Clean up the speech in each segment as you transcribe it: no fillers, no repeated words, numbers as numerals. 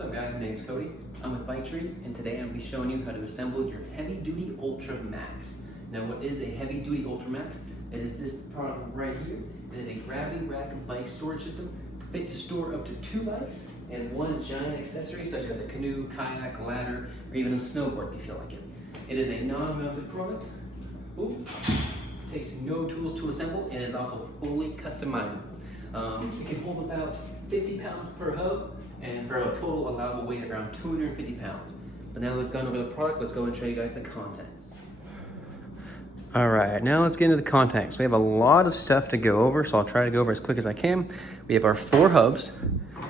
What's up guys, my name's Cody. I'm with Bike Tree, and today I'm going to be showing you how to assemble your Heavy Duty Ultra Max. Now what is a Heavy Duty Ultra Max? It is this product right here. It is a gravity rack bike storage system fit to store up to 2 bikes and 1 giant accessory such as a canoe, kayak, ladder, or even a snowboard if you feel like it. It is a non-mounted product. Ooh. Takes no tools to assemble, and is also fully customizable. It can hold about 50 pounds per hub, and for a total allowable weight of around 250 pounds. But now that we've gone over the product, let's go and show you guys the contents. All right, now let's get into the contents. We have a lot of stuff to go over, so I'll try to go over as quick as I can. We have our 4 hubs.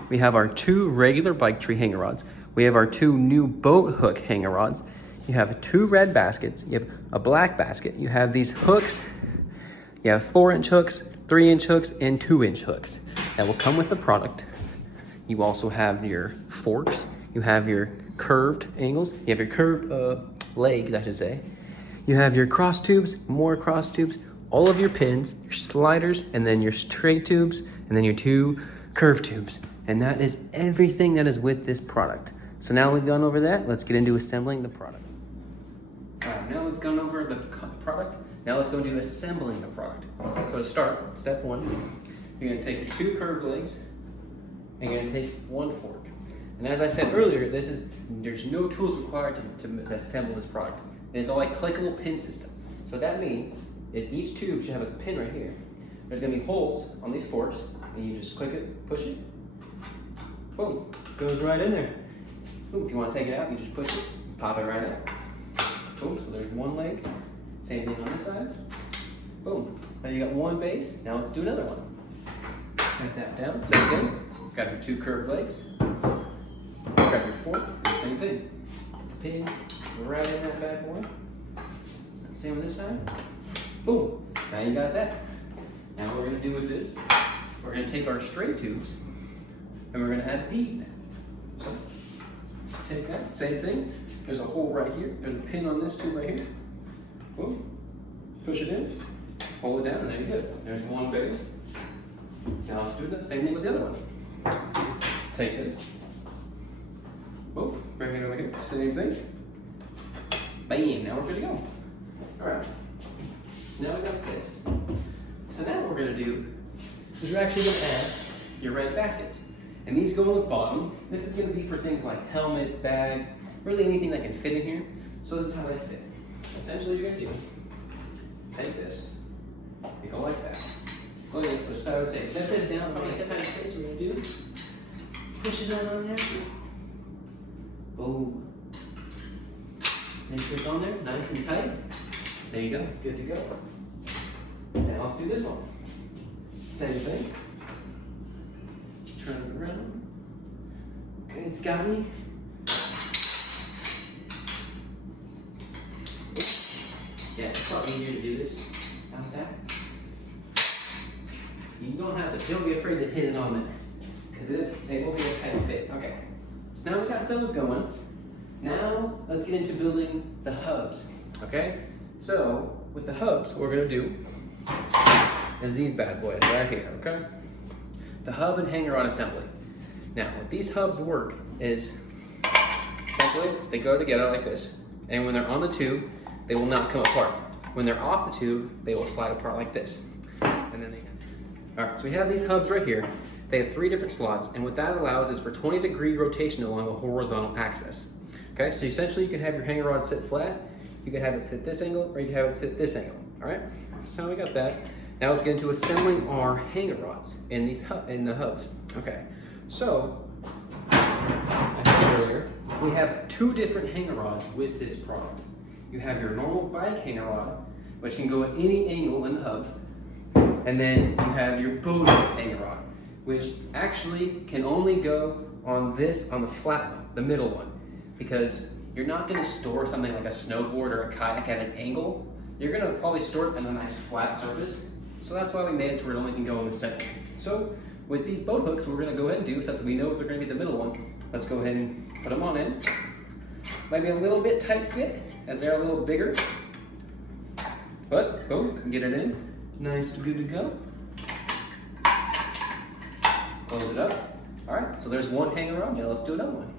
We have our 2 regular Bike Tree hanger rods. We have our 2 new boat hook hanger rods. You have 2 red baskets. You have a black basket. You have these hooks. You have 4-inch hooks, 3-inch hooks, and 2-inch hooks that will come with the product. You also have your forks. You have your curved angles. You have your curved legs, I should say. You have your cross tubes, more cross tubes, all of your pins, your sliders, and then your straight tubes, and then your 2 curved tubes. And that is everything that is with this product. So now we've gone over that, let's get into assembling the product. All right, now we've gone over the product. Now let's go into assembling the product. So to start, step 1, you're gonna take your 2 curved legs, and you're gonna take 1 fork. And as I said earlier, there's no tools required to assemble this product. And it's all like clickable pin system. So what that means is each tube should have a pin right here. There's gonna be holes on these forks, and you just click it, push it, boom, goes right in there. Boom, if you wanna take it out, you just push it, pop it right out. Boom, so there's 1 leg. Same thing on this side. Boom, now you got 1 base. Now let's do another one. Set that down, same thing. Grab your 2 curved legs. Grab your fork, same thing. Pin right in that bad boy. Same on this side. Boom, now you got that. Now what we're gonna do with this, we're gonna take our straight tubes and we're gonna add these now. So take that, same thing. There's a hole right here. There's a pin on this tube right here. Boom, push it in, hold it down, and there you go. There's 1 base. Now let's do the same thing with the other one. Take this, boom, bring it over here, same thing. Bam, now we're good to go. All right, so now we got this. So now what we're gonna do is we're actually gonna add your red baskets. And these go on the bottom. This is gonna be for things like helmets, bags, really anything that can fit in here. So this is how they fit. Essentially you're gonna do, take this, you go like that. Go ahead, so I would say set this down about that kind of space. We're gonna do, push it down on there. Boom. Make sure it's on there, nice and tight. There you go, good to go. Now let's do this one. Same thing. Turn it around. Okay, it's got me. Yeah, it's probably easier to do this out that. You don't be afraid to hit it on there, because they will be a tight fit. Okay, so now we got those going. Now let's get into building the hubs. Okay, so with the hubs, what we're gonna do is these bad boys right here. Okay, the hub and hanger rod assembly. Now, what these hubs work is essentially they go together like this, and when they're on the tube, they will not come apart. When they're off the tube, they will slide apart like this. And then all right, so we have these hubs right here. They have 3 different slots, and what that allows is for 20-degree rotation along the horizontal axis. Okay, so essentially you can have your hanger rod sit flat, you can have it sit this angle, or you can have it sit this angle. All right, so we got that. Now let's get into assembling our hanger rods in the hubs. Okay, so I said earlier, we have 2 different hanger rods with this product. You have your normal bike hanger rod, which can go at any angle in the hub, and then you have your boat hanger rod, which actually can only go on the flat one, the middle one, because you're not gonna store something like a snowboard or a kayak at an angle. You're gonna probably store it on a nice flat surface. So that's why we made it to where it only can go in the center. So with these boat hooks, we're gonna go ahead and do, since we know they're gonna be the middle one, let's go ahead and put them on in. Might be a little bit tight fit, as they're a little bigger. But, boom, get it in. Nice, good to go. Close it up. All right, so there's one hanger rod. Now let's do another one.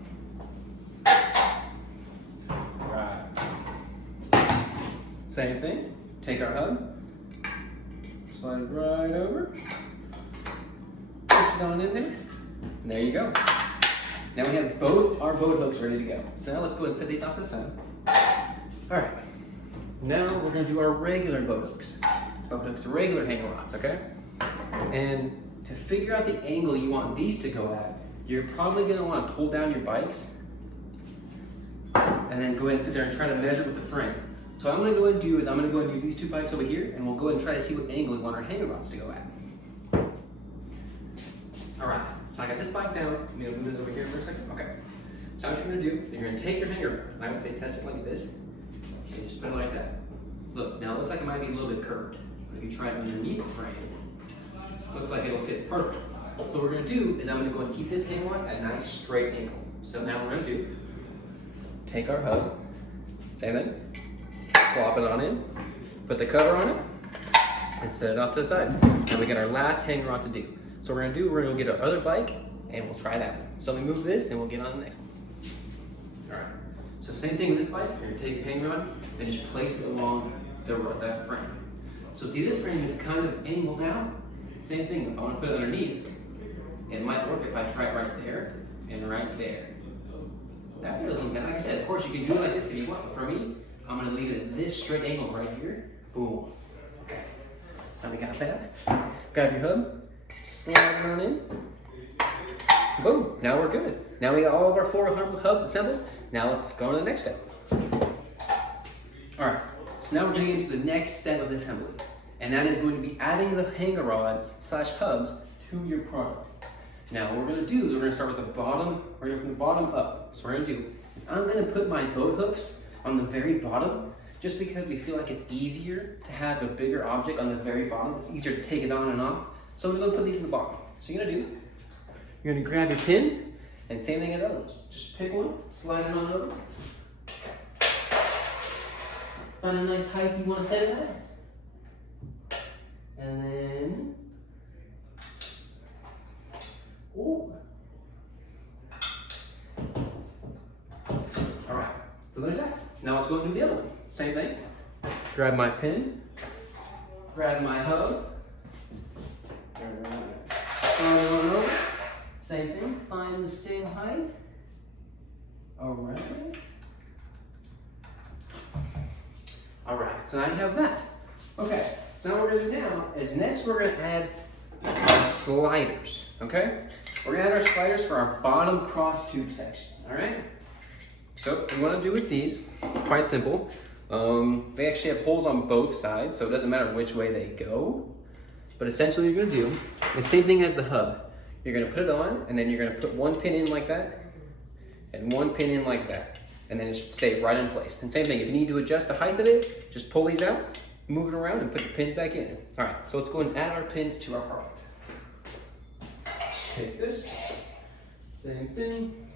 All right. Same thing. Take our hub, slide it right over, push it on in there, and there you go. Now we have both our boat hooks ready to go. So now let's go ahead and set these off to the side. All right, now we're gonna do our regular boat hooks. Boat hooks are regular hanger rods, okay? And to figure out the angle you want these to go at, you're probably gonna wanna pull down your bikes and then go ahead and sit there and try to measure with the frame. So what I'm gonna go ahead and do is I'm gonna go ahead and use these 2 bikes over here, and we'll go ahead and try to see what angle we want our hanger rods to go at. All right, so I got this bike down. Let me move this over here for a second. Okay. So what you're gonna do is you're gonna take your hanger rod, and I would say test it like this. Okay, just spin it like that. Look, now it looks like it might be a little bit curved, but if you try it underneath the frame, looks like it'll fit perfect. So what we're gonna do is I'm gonna go ahead and keep this hanger rod at a nice straight angle. So now what we're gonna do, take our hub, same thing, plop it on in, put the cover on it, and set it off to the side. Now we got our last hanger rod to do. So what we're gonna do, we're gonna get our other bike, and we'll try that one. So let me move this, and we'll get on the next one. All right, so same thing with this bike. You're gonna take your hanger rod, and just place it along that frame. So see, this frame is kind of angled out. Same thing, if I wanna put it underneath, it might work if I try it right there, and right there. That doesn't, like I said, of course you can do it like this if you want, but for me, I'm gonna leave it at this straight angle right here. Boom. Okay, so we got that. Grab your hub, slide it on in. Boom, now we're good. Now we got all of our 4 hubs assembled. Now let's go on to the next step. All right, so now we're getting into the next step of the assembly. And that is going to be adding the hanger rods / hubs to your product. Now what we're gonna do is we're gonna start with the bottom, we're gonna from the bottom up. So what we're gonna do is I'm gonna put my boat hooks on the very bottom, just because we feel like it's easier to have a bigger object on the very bottom. It's easier to take it on and off. So I'm gonna put these in the bottom. So you're gonna grab your pin, and same thing as others. Just pick one, slide it on over. Find a nice height you wanna set it at. And then, ooh. All right, so there's that. Now let's go and do the other one. Same thing. Grab my pin, grab my hub, same thing, find the same height. All right. All right, so now you have that. Okay, so now what we're gonna do now is next we're gonna add our sliders, okay? We're gonna add our sliders for our bottom cross tube section, all right? So what we wanna do with these, quite simple. They actually have holes on both sides, so it doesn't matter which way they go. But essentially what you're gonna do, the same thing as the hub. You're gonna put it on, and then you're gonna put one pin in like that, and one pin in like that. And then it should stay right in place. And same thing, if you need to adjust the height of it, just pull these out, move it around, and put the pins back in. All right, so let's go and add our pins to our product. Take this, same thing.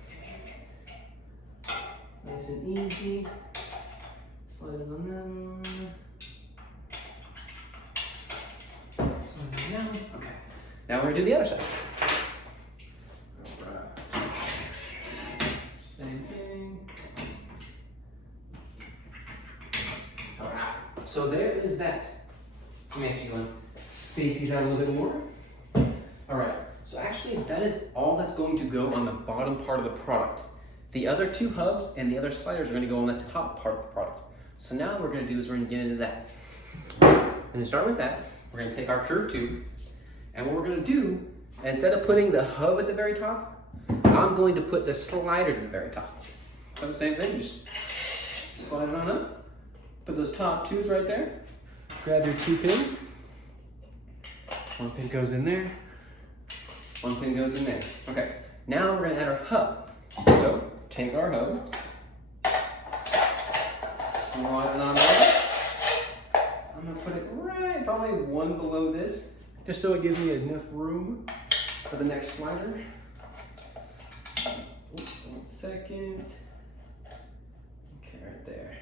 Nice and easy. Slide it on down. Slide it down. Okay. Now we're gonna do the other side. All right. Same thing. All right. So there is that. Let me actually go and space these out a little bit more. All right. So actually, that is all that's going to go on the bottom part of the product. The other 2 hubs and the other sliders are going to go on the top part of the product. So now what we're going to do is we're going to get into that. And to start with that, we're going to take our curved tube, and what we're going to do, instead of putting the hub at the very top, I'm going to put the sliders at the very top. So the same thing, just slide it on up, put those top tubes right there, grab your 2 pins. One pin goes in there, one pin goes in there. Okay, now we're going to add our hub. So take our hub, slide it on over. I'm gonna put it right, probably one below this, just so it gives me enough room for the next slider. Oops, 1 second. Okay, right there.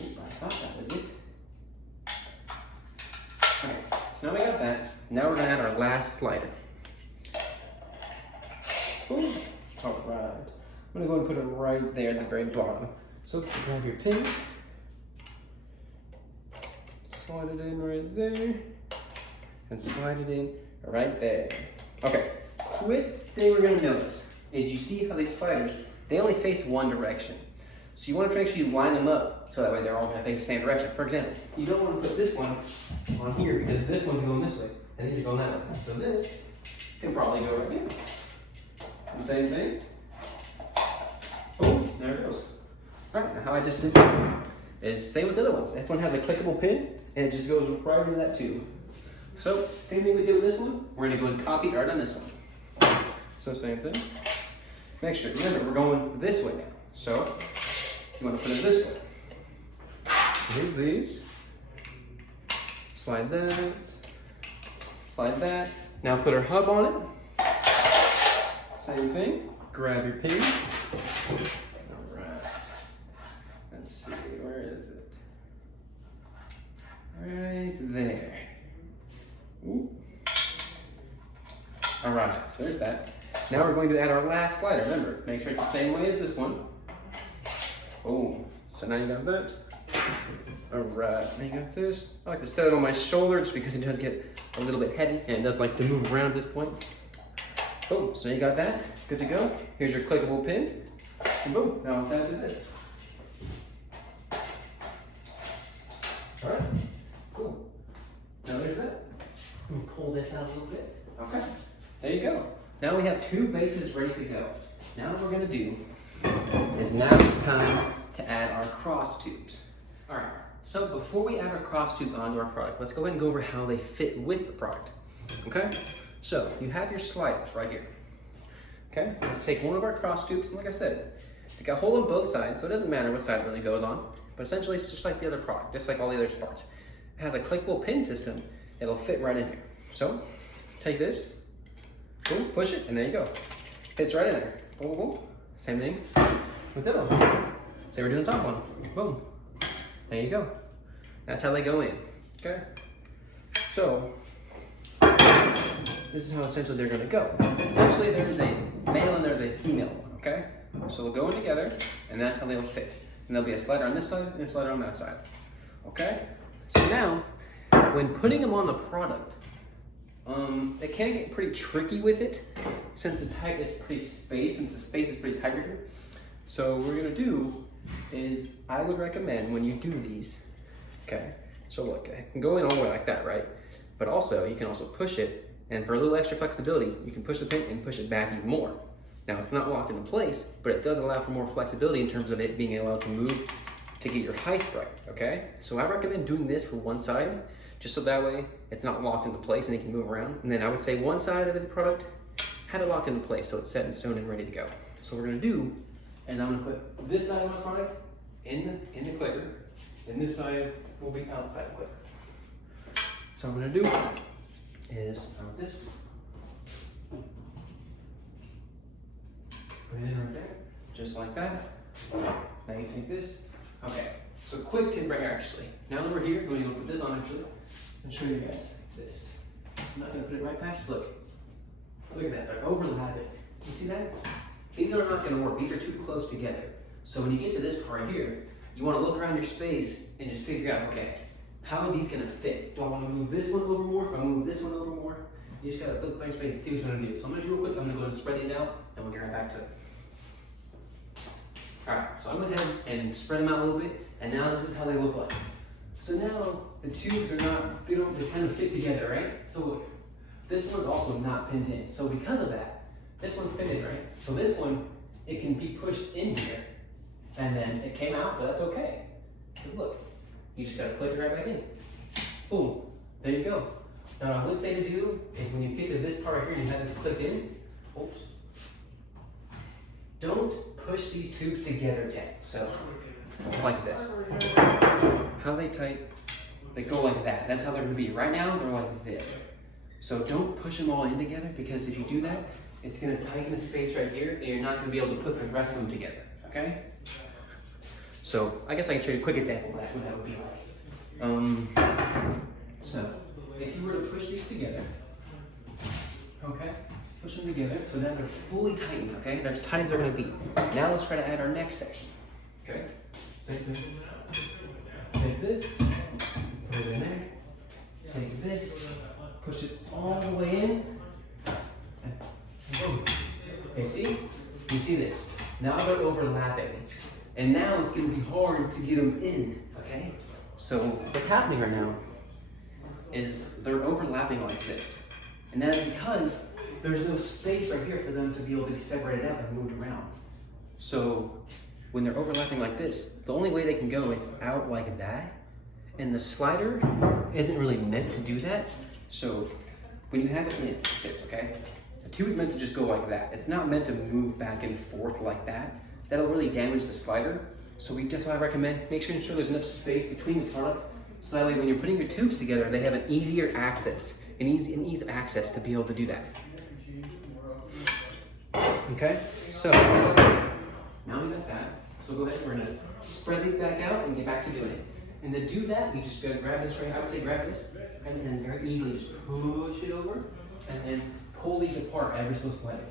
Oop, I thought that was it. Okay, so now we got that. Now we're gonna add our last last slider. Boom. All right. I'm gonna go and put it right there at the very bottom. So grab your pin, slide it in right there, and slide it in right there. Okay, quick thing we're gonna notice is you see how these sliders, they only face one direction. So you want to make sure you line them up so that way they're all gonna face the same direction. For example, you don't want to put this one on here because this one's going this way and these are going that way. So this can probably go right here. The same thing. Oh, there it goes. All right, now how I just did that is same with the other ones. This one has a clickable pin and it just goes right into that tube. So same thing we did with this one. We're gonna go and copy right on this one. So same thing. Make sure, remember, we're going this way now. So you want to put it this way. So here's these. Slide that. Slide that. Now put our hub on it. Same thing. Grab your pin. All right. Let's see, where is it? Right there. Ooh. All right, so there's that. Now we're going to add our last slider. Remember, make sure it's the same way as this one. Boom. So now you got that. All right, now you got this. I like to set it on my shoulder just because it does get a little bit heavy and it does like to move around at this point. Boom, so you got that. Good to go. Here's your clickable pin. And boom, now let's add to this. All right, cool. Now there's that. Let me pull this out a little bit. Okay, there you go. Now we have two bases ready to go. Now what we're gonna do is now it's time to add our cross tubes. All right, so before we add our cross tubes onto our product, let's go ahead and go over how they fit with the product, okay? So you have your sliders right here, okay? Let's take one of our cross tubes, and like I said, take a hole on both sides, so it doesn't matter what side it really goes on, but essentially it's just like the other product, just like all the other parts. It has a clickable pin system, it'll fit right in here. So take this, boom, push it, and there you go. Fits right in there, boom, boom, boom. Same thing with that one. Say we're doing the top one, boom. There you go. That's how they go in, okay? So, this is how essentially they're gonna go. Essentially there's a male and there's a female one, okay? So they'll go in together and that's how they'll fit. And there'll be a slider on this side and a slider on that side, okay? So now, when putting them on the product, it can get pretty tricky with it since the tight is pretty spaced, since the space is pretty tight right here. So what we're gonna do is I would recommend when you do these, okay, so look, it can go in all the way like that, right? But also, you can also push it, and for a little extra flexibility, you can push the pin and push it back even more. Now, it's not locked into place, but it does allow for more flexibility in terms of it being allowed to move to get your height right, okay? So I recommend doing this for one side, just so that way it's not locked into place and it can move around. And then I would say one side of the product had it locked into place, so it's set in stone and ready to go. So what we're gonna do is I'm gonna put this side of the product in the clicker, and this side will be outside the clicker. So what I'm gonna do is this. Put it in right there, just like that. Now you take this. Okay, so quick tip right here actually. Now that we're here, I'm gonna put this on actually and show you guys this. I'm not gonna put it right past you. Look at that, they're overlapping. You see that? These are not gonna work, these are too close together. So when you get to this part here, you wanna look around your space and just figure out, okay, how are these gonna fit? Do I wanna move this one over more? Do I move this one over more? You just gotta look around your space and see what you wanna do. So I'm gonna do real quick, I'm gonna go and spread these out and we'll get right back to it. All right, so I'm gonna go ahead and spread them out a little bit, and now this is how they look like. So now the tubes are not, they kind of fit together, right? So look, this one's also not pinned in. So because of that, this one's pinned in, right? So this one, it can be pushed in here, and then it came out, but that's okay. Because look, you just gotta click it right back in. Boom, there you go. Now what I would say to do is when you get to this part right here and you have this clicked in, oops, don't push these tubes together yet. So, like this. How are they tight? They go like that. That's how they're gonna be. Right now, they're like this. So don't push them all in together, because if you do that, it's gonna tighten the space right here and you're not gonna be able to put the rest of them together, okay? So I guess I can show you a quick example of that, what that would be like. So if you were to push these together, Okay, push them together so now they're fully tightened, okay? They're as tight as they're gonna be. Now let's try to add our next section, okay? Same thing. Take this, put it in there. Take this, push it all the way in, and boom. Okay, see? You see this? Now they're overlapping. And now it's gonna be hard to get them in, okay? So what's happening right now is they're overlapping like this. And that is because there's no space right here for them to be able to be separated out and moved around. So when they're overlapping like this, the only way they can go is out like that. And the slider isn't really meant to do that. So when you have it in this, okay? The tube is meant to just go like that. It's not meant to move back and forth like that. That'll really damage the slider. So that's why I recommend make sure there's enough space between the product so that way when you're putting your tubes together, they have an easier access, an ease of access to be able to do that. Okay, so now we got that. So go ahead, we're gonna spread these back out and get back to doing it. And to do that, we just gotta grab this right, I would say grab this, and then very easily just push it over and then pull these apart ever so slightly.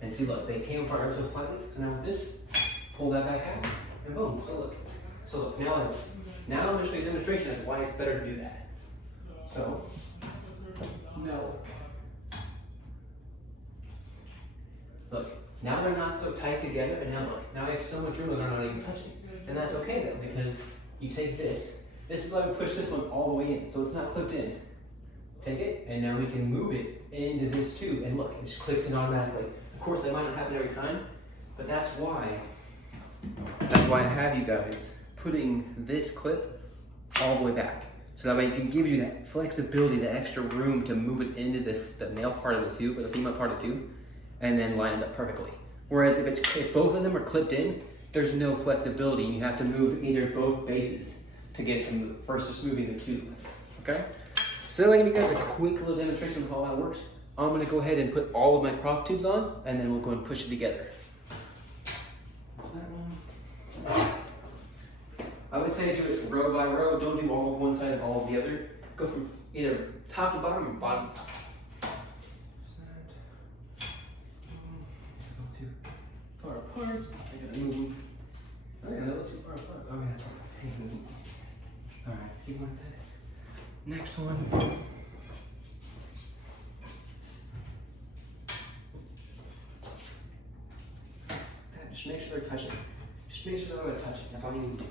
And see, look, they came apart ever so slightly. So now with this, pull that back out, and boom. So look, now I'm going to show you a demonstration of why it's better to do that. So, no. Look, now they're not so tight together, and now look, now I have so much room that they're not even touching. And that's okay though, because you take this is why we push this one all the way in, so it's not clipped in. Take it, and now we can move it into this tube, and look, it just clicks in automatically. Of course, that might not happen every time, but that's why I have you guys putting this clip all the way back. So that way it can give you that flexibility, that extra room to move it into the male part of the tube, or the female part of the tube, and then line it up perfectly. Whereas if both of them are clipped in, there's no flexibility. You have to move either both bases to get it to move. First, just moving the tube, okay? So then I'll give you guys a quick little demonstration of how that works. I'm gonna go ahead and put all of my prop tubes on, and then we'll go and push it together. I would say do it row by row. Don't do all of one side and all of the other. Go from either top to bottom or bottom to top. Too far apart. I gotta move them. Oh yeah, they look too far apart. Oh yeah, that's right. All right, keep like that. Next one. Just make sure they're touching. Just make sure they're touching. That's all you need to do.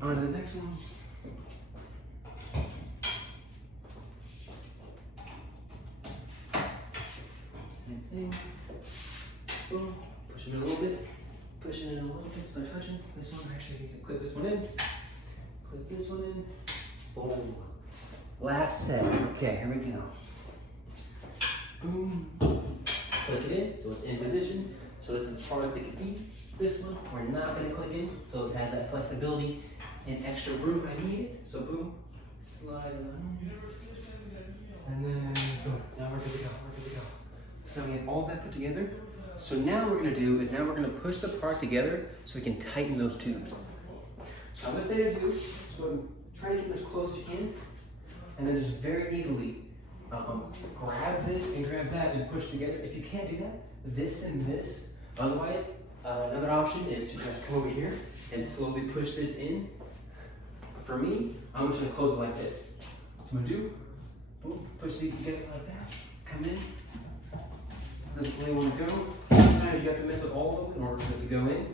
On to the next one. Same thing. Boom. Push it in a little bit. Push it in a little bit. Start touching. This one, actually, you can clip this one in. Clip this one in. Boom. Last set. Okay, here we go. Boom. Click it in, so it's in position. So this is as far as it can be. This one, we're not going to click in, so it has that flexibility and extra room I need it. So boom, slide on, and then boom. Now we're good to go. We're good to go. So we have all that put together. So now what we're going to do is now we're going to push the part together so we can tighten those tubes. So I'm going to say to do, just go ahead and try to keep them as close as you can, and then just very easily grab this and grab that and push together. If you can't do that, this and this. Otherwise, another option is to just come over here and slowly push this in. For me, I'm just gonna close it like this. So I'm gonna do, boom, push these together like that, come in. Doesn't really want to go. Sometimes you have to mess with all of them in order for it to go in.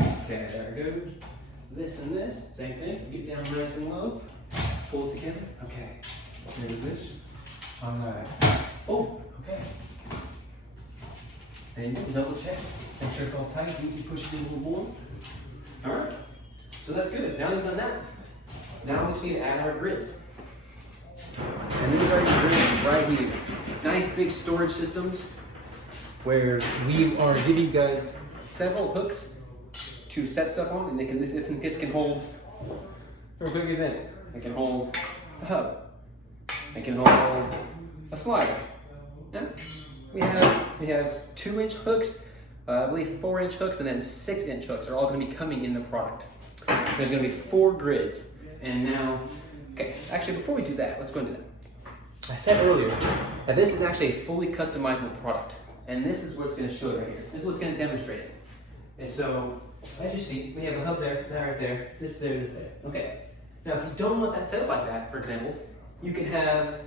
Okay, there it goes. This and this, same thing. Get down nice and low. Pull it together. Okay. There it is. All right. Oh, okay. And double check. Make sure it's all tight. You can push it a little more. All right. So that's good. Now we've done that. Now we just need to add our grids. And these are your grids right here. Nice big storage systems where we are giving you guys several hooks to set stuff on, and this can hold, how big is it? It can hold a hub. It can hold a slider. Yeah? We have 2-inch hooks, I believe 4-inch hooks, and then 6-inch hooks are all going to be coming in the product. There's going to be 4 grids. And now, okay, actually before we do that, let's go and do that. I said earlier that this is actually a fully customizable product. And this is what's going to show it right here. This is what's going to demonstrate it. And so, as you see, we have a hub there, that right there, this there, this there. Okay. Now, if you don't want that set up like that, for example, you can have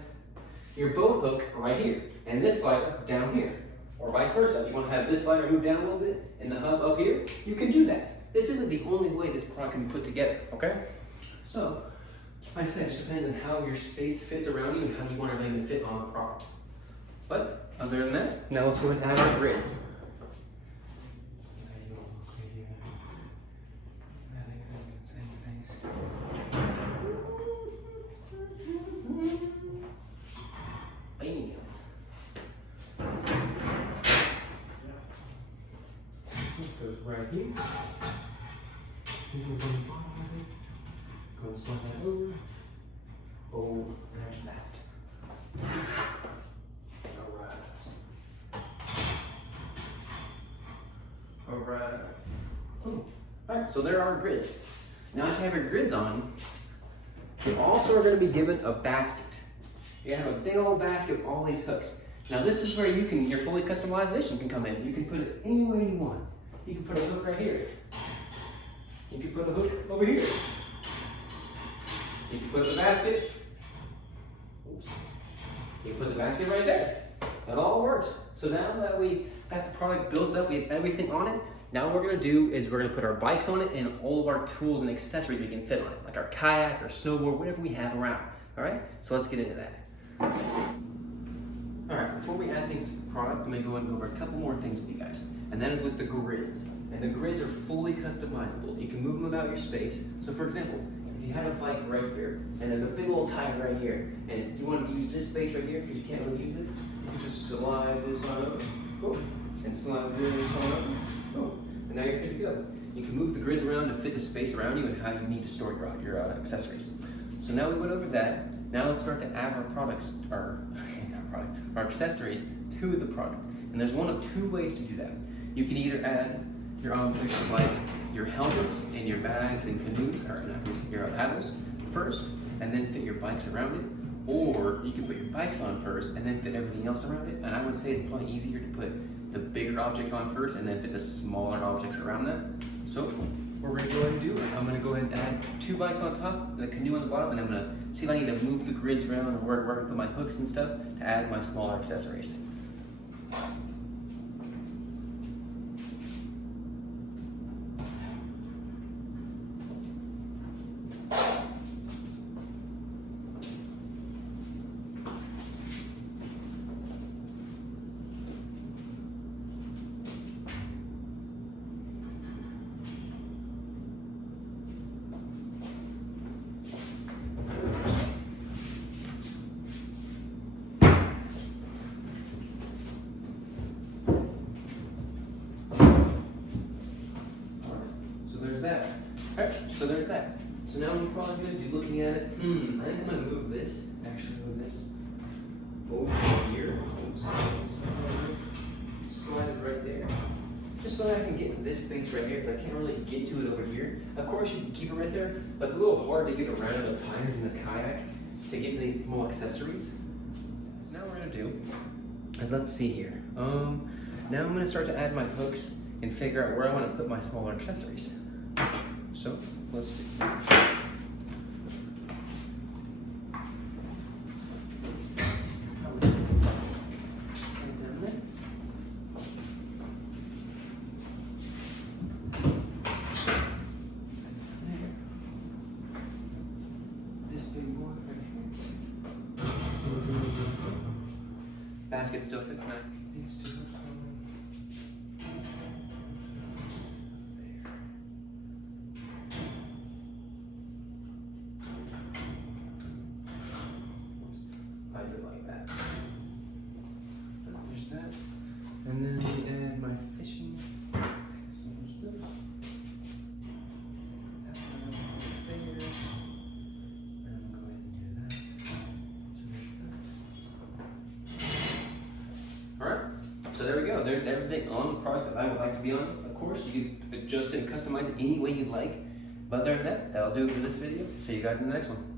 your boat hook right here, and this slider down here. Or vice versa. If you want to have this slider move down a little bit, and the hub up here, you can do that. This isn't the only way this product can be put together, okay? So, like I said, it just depends on how your space fits around you and how you want everything to fit on the product. But, other than that, now let's go ahead and add our grids. Goes right here. Go and slide that over. Oh, there's that. Alright. Oh. Alright, so there are our grids. Now that you have your grids on, you also are going to be given a basket. You have a big old basket with all these hooks. Now this is where your fully customization can come in. You can put it anywhere you want. You can put a hook right here. You can put a hook over here. You can put the basket. Oops. You can put the basket right there. That all works. So now that we got the product built up, we have everything on it. Now what we're gonna do is we're gonna put our bikes on it and all of our tools and accessories we can fit on it, like our kayak or snowboard, whatever we have around. All right, so let's get into that. All right, before we add things to the product, let me go and go over a couple more things with you guys. And that is with the grids. And the grids are fully customizable. You can move them about your space. So for example, if you have a bike right here, and there's a big old tire right here, and you want to use this space right here because you can't really use this, you can just slide this on over, and slide this on over, and now you're good to go. You can move the grids around to fit the space around you and how you need to store your accessories. So now we went over that. Now let's start to add our products, our accessories to the product. And there's one of two ways to do that. You can either add your objects like your helmets and your bags and canoes, or not canoes, your paddles first, and then fit your bikes around it. Or you can put your bikes on first and then fit everything else around it. And I would say it's probably easier to put the bigger objects on first and then fit the smaller objects around them. So what we're gonna go ahead and do is I'm gonna go ahead and add 2 bikes on top and the canoe on the bottom, and I'm gonna see if I need to move the grids around or where to put my hooks and stuff to add my smaller accessories. Alright, so there's that. So now we're probably going to be looking at it. I think I'm going to move this, over here. Slide it right there. Just so that I can get in this space right here, because I can't really get to it over here. Of course, you can keep it right there, but it's a little hard to get around the tires in the kayak to get to these small accessories. So now what we're going to do, and let's see here. Now I'm going to start to add my hooks and figure out where I want to put my smaller accessories. So, let's see. This big boy right here. Basket still fits nice. These two. And then we add my fishing. Alright, so there we go. There's everything on the product that I would like to be on. Of course, you can adjust it and customize it any way you like. But other than that, that'll do it for this video. See you guys in the next one.